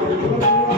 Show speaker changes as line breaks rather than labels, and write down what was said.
Thank you.